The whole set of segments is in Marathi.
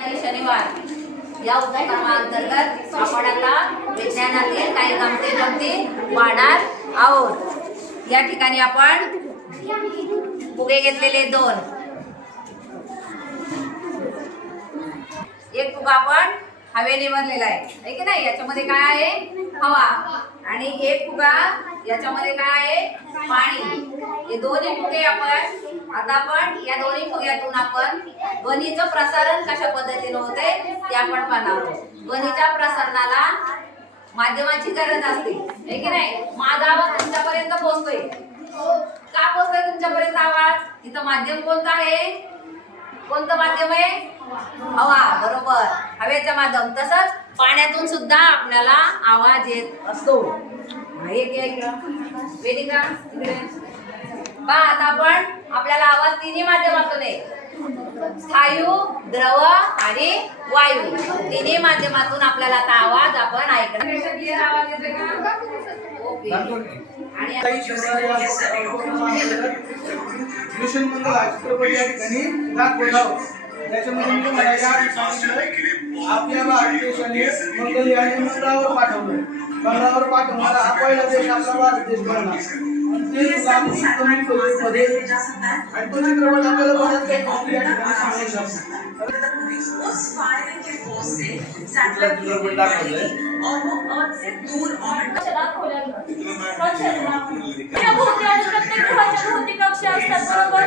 आणि शनिवार. या उपक्रमाअंतर्गत आपण आता विज्ञानातील काही गमती जमती पाहणार आहोत. या ठिकाणी आपण फुगे घेतलेले दोन. एक फुगा आपण हवेने भरलेला आहे. है की नाही? याच्यामध्ये काय आहे? हवा. आणि हे फुगा याच्यामध्ये काय आहे? पाणी. हे दोन्ही फुगे आपण आता आपण या दोन्ही फुग्यातून आपण ध्वनीचं प्रसारण कशा पद्धतीने होते ते आपण पाहणार ध्वनीच्या प्रसारणाला माध्यमाची गरज असते. है की नाही? माझा आवाज तुमच्यापर्यंत पोहोचतोय. का पोहोचतोय तुमच्यापर्यंत आवाज? इथं माध्यम कोणतं आहे? कोणतं माध्यम आहे? हवा बरोबर. हवेचं माध्यम. तसंच पाण्यातून सुद्धा आपल्याला आवाज येत असतो. वेदिका इकडे. आता आपण आपल्याला आवाज तिन्ही माध्यमातून आहे स्थायू द्रव आणि वायू. तिन्ही माध्यमातून आपल्याला आता आवाज आपण ऐकणार. आणि त्याच्यामध्ये मी आपल्या भारत देशाने मंगळावर पाठवलं. मंगळावर पाठवणारा हा पहिला देश आपला भारत देश बनला. आणि ते सुद्धा आपण कमी बजेटमध्ये आणि तो चित्रपट आपल्याला बऱ्याच काही गोष्टी या ठिकाणी सांगायच्या चित्रपट दाखवलाय या भोवती आणि प्रत्येक ग्रहाच्या भोवती कक्ष असतात बरोबर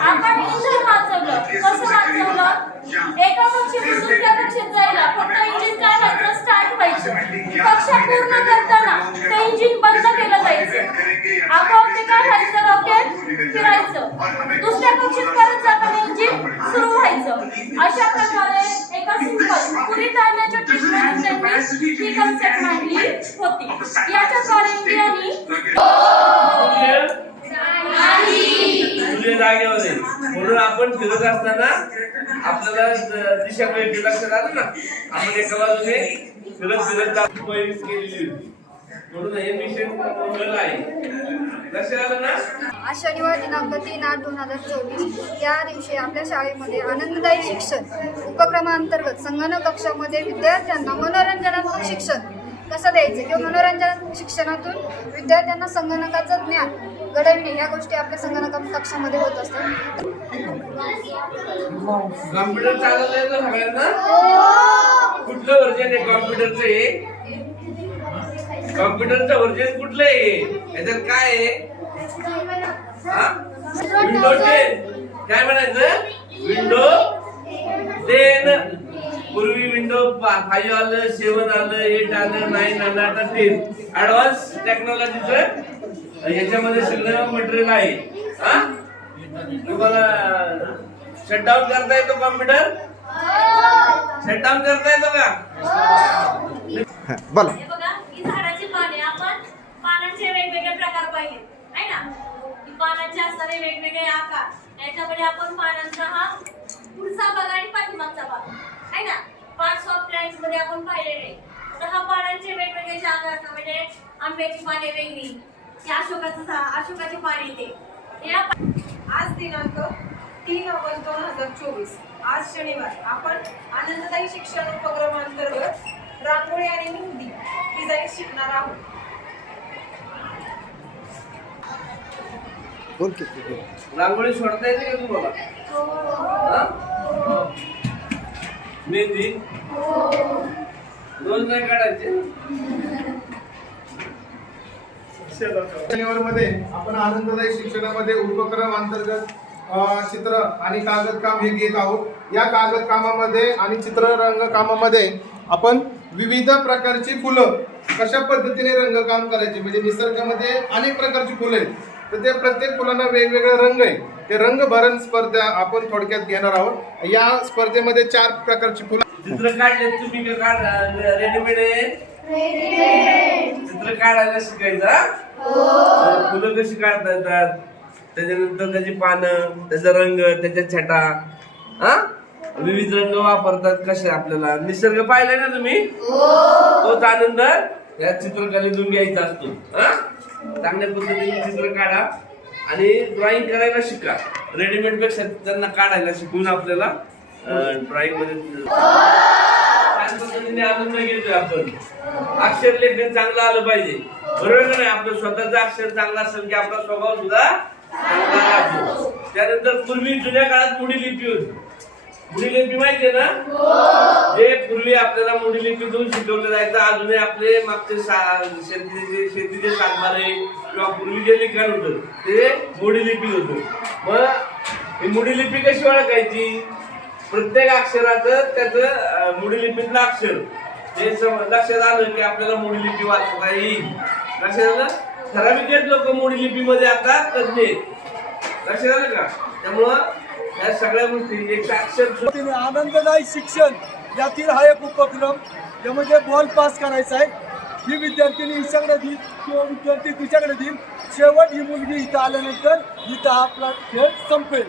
आपण इंधन वाचवलं कसं वाचवलं एका कक्षेतून दुसऱ्या कक्षेत जायला फक्त इंजिन काय व्हायचं स्टार्ट व्हायचं कक्षा पूर्ण करताना ते इंजिन बंद केलं जायचं आपोआप ते काय व्हायचं रॉकेट फिरायचं दुसऱ्या कक्षेत परत जाताना इंजिन सुरू व्हायचं. अशा प्रकारे एका सिंपल पुरी तारण्याच्या ट्रीटमेंट त्यांनी ही कन्सेप्ट मांडली होती. याच्याद्वारे इंडियानी म्हणून आपण फिरत असताना आपल्याला दिशा मिळते लक्षात आलं ना आपण एका बाजूने फिरत फिरत केलेली होती. म्हणून हे मिशन आहे. आज शनिवार दिनांक तीन आठ दोन हजार चोवीस. या दिवशी आपल्या शाळेमध्ये आनंददायी शिक्षण उपक्रमाअंतर्गत संगणक कक्षामध्ये विद्यार्थ्यांना मनोरंजनात्मक शिक्षण कसं द्यायचं किंवा मनोरंजनात्मक शिक्षणातून विद्यार्थ्यांना संगणकाचं ज्ञान घडविणे या गोष्टी आपल्या संगणक कक्षामध्ये होत असतात. कॉम्प्युटर चालवता येतो सगळ्यांना? कुठलं व्हर्जन आहे कॉम्प्युटरचं हे? कॉम्प्युटरचं व्हर्जन कुठलं आहे? याच्यात काय आहे? Window ten. काय म्हणायचं? Window ten. पूर्वी विंडो फाईव्ह आलं सेवन आलं एट आलं नाईन आलं आता टेन ऍडव्हान्स टेक्नॉलॉजीचं याच्यामध्ये सगळं मटेरियल आहे. हा? तुम्हाला शटडाऊन करता येतो कॉम्प्युटर शटडाऊन करता येतो का? बोला हे बघा ही झाडाची पाने आपण पानांचे वेगवेगळे प्रकार पाहिले आहे ना ही पानांचे असणारे वेगवेगळे आकार. याच्यामध्ये आपण पानांचा हा पुढचा भाग आणि पाठीमागचा भाग. आहे ना? पार्ट्स ऑफ प्लांट्समध्ये आपण पाहिलेले. तर हा पानांचे वेगवेगळे जे आकार असतात म्हणजे आंब्याची पाने वेगळी अशोकाचं अशोकाचे अशोकाची पाने येते. या आज दिनांक तीन ऑगस्ट दोन हजार चोवीस. आज शनिवार. आपण आनंददायी शिक्षण उपक्रमांतर्गत रांगोळी आणि मेहंदी डिझाईन शिकणार आहोत. रांगोळी सोडता येते का तुम्हाला? हा? मेहंदी? रोज नाही काढायचे? शनिवारमध्ये आपण आनंददायी शिक्षणामध्ये उपक्रम अंतर्गत चित्र आणि कागद काम हे घेत आहोत. या कागद कामामध्ये आणि चित्ररंग कामामध्ये आपण विविध प्रकारची फुलं कशा पद्धतीने रंगकाम करायचे? म्हणजे निसर्गामध्ये अनेक प्रकारची फुलं आहेत. तर ते प्रत्येक फुलांना वेगवेगळे रंग आहे ते रंगभरण स्पर्धा आपण थोडक्यात घेणार आहोत. या स्पर्धेमध्ये चार प्रकारची फुलं चित्र काढले तुम्ही रेडीमेड आहे? चित्र काढायला शिकायचं हा? फुलं कशी काढता येतात? त्याच्यानंतर त्याची पानं त्याचा रंग त्याच्या छटा हा? विविध रंग वापरतात कसे आपल्याला? निसर्ग पाहिलाय ना तुम्ही? तोच आनंद या चित्रकलेतून घ्यायचा असतो हा? चांगल्या पद्धतीने चित्र काढा आणि ड्रॉइंग करायला शिका. रेडीमेडपेक्षा त्यांना काढायला शिकून आपल्याला ड्रॉइंगमध्ये छान पद्धतीने आनंद घेतोय आपण. अक्षर लेखन चांगलं आलं पाहिजे. बरोबर का नाही? आपलं स्वतःचं अक्षर चांगलं असेल की आपला स्वभाव सुद्धा चांगला राहतो. त्यानंतर पूर्वी जुन्या काळात पुढे लिपी होती? मुडी लिपी माहितीये ना? जे पूर्वी आपल्याला मुडी लिपीतून शिकवलं जायचं. अजूनही आपले मागचे सा- शेतीचे शेतीचे सातबारे किंवा पूर्वी जे लिखाण होतं ते मुडी लिपी होतं. मग ही मुडी लिपी कशी ओळखायची? प्रत्येक अक्षराचं त्याचं मुडी लिपीतलं अक्षर. हे सम- लक्षात आलं की आपल्याला मुडी लिपी वाचता येईल. लक्षात आलं? ठराविक लोक मुडी लिपीमध्ये आता तज्ञ आहेत. लक्षात आलं का? त्यामुळं या सगळ्या गोष्टी एक अक्षर आनंददायी शिक्षण यातील हा एक उपक्रम यामध्ये बॉल पास करायचा आहे. ही विद्यार्थिनी हिच्याकडे देईल किंवा विद्यार्थी तिच्याकडे देईल. शेवट ही मुलगी इथं आल्यानंतर इथं आपला खेळ संपेल.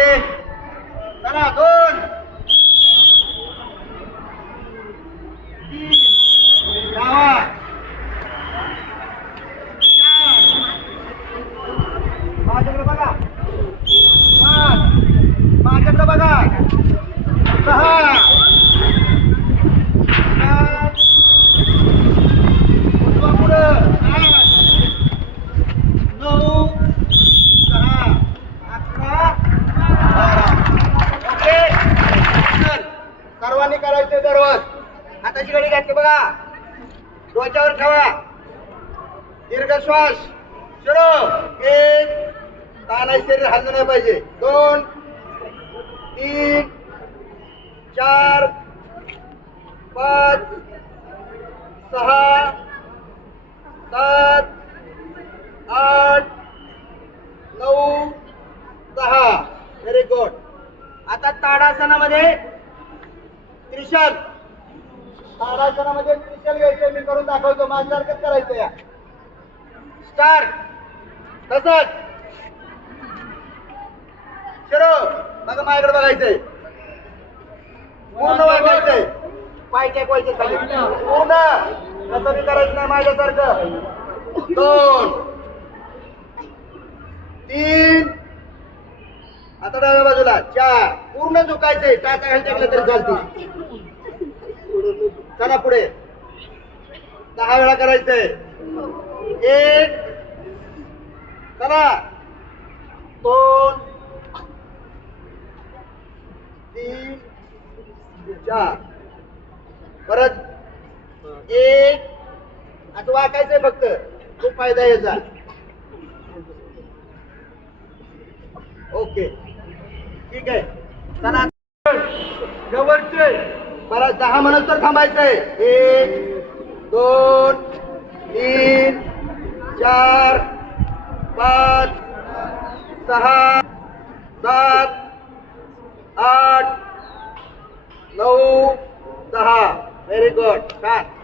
एक चला दोन तीन डावा चार माझ्याकडे बघा पाच माझ्याकडे बघा सहा सात उजवा पुढं आठ नऊ दहा अकरा बारा ओके चल सर्वांनी करायचे दररोज. हाताची घडी घातली बघा. डोक्यावर ठेवा. दीर्घ श्वास. सुरू. एक. ताना शरीर हललं नाही पाहिजे. दोन. तीन. चार. पाच. सहा सात आठ नऊ दहा व्हेरी गुड आता ताडासनामध्ये त्रिशल ताडासनामध्ये त्रिशल घ्यायचं मी करून दाखवतो. माझ्यासारखंच करायचं या. स्टार तसंच. शिरो मग माझ्याकडे बघायचंय. पूर्ण वाटायचंय. पाय टेकवायचे खाली. पूर्ण. तसं मी करायचं नाही माझ्यासारखं. दोन. तीन. आता डाव्या बाजूला. चार. पूर्ण झुकायचंय. टाचा घाल तरी चालते चला पुढे. दहा वेळा करायचंय एक चला दोन तीन चार. परत एक आता वाकायचंय फक्त. खूप फायदा याचा. ओके. ठीक आहे. चला. जवळचे. परत दहा म्हणत तर थांबायचंय. एक दोन तीन चार पाच सहा सात आठ नऊ दहा. व्हेरी गुड सात